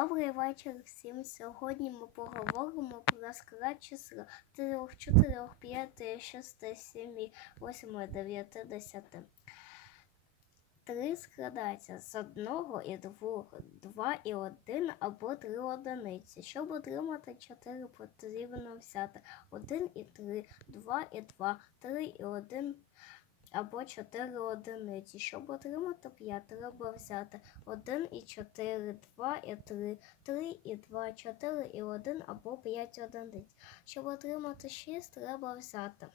Добрий вечір всім. Сьогодні ми поговоримо про склад числа 3, 4, 5, 6, 7, 8, 9, 10. Три складається з одного і двох, два і один або три одиниці. Щоб отримати 4, потрібно взяти 1 і 3, 2 і 2, 3 і 1 або 4 одиниці. Щоб отримати 5, треба взяти 1 і 4, 2 і 3, 3 і 2, 4 і 1 або 5 одиниць. Щоб отримати 6, треба взяти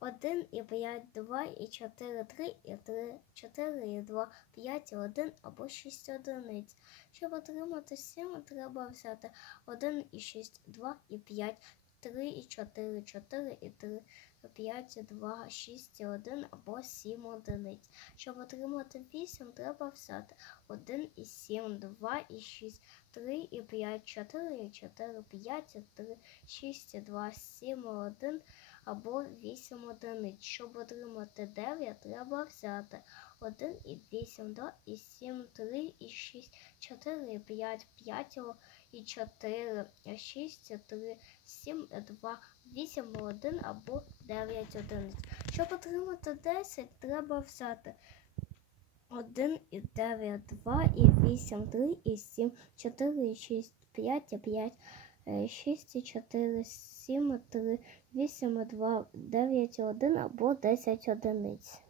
1 і 5, 2 і 4, 3 і 3, 4 і 2, 5 і 1 або 6 одиниць. Щоб отримати 7, треба взяти 1 і 6, 2 і 5, 3 і 4, 4 і 3, 5, 2, 6 і 1 або 7 одиниць. Щоб отримати 8, треба взяти 1 і 7, 2 і 6, 3 і 5, 4 і 4, 5 і 3, 6 і 2, 7 1 або 8 одиниць. Щоб отримати 9, треба взяти 1 і 8, 2 і 7, 3 і 6, 4 і 5, 5 і 4, 6 і 3, 7 і 2, 8 1 або 9 одиниць. Щоб отримати 10, треба взяти 1 і 9, 2 і 8, 3 і 7, 4 і 6, 5 і 5, 6 і 4, 7 і 3, 8 і 2, 9 і 1 або 10 одиниць.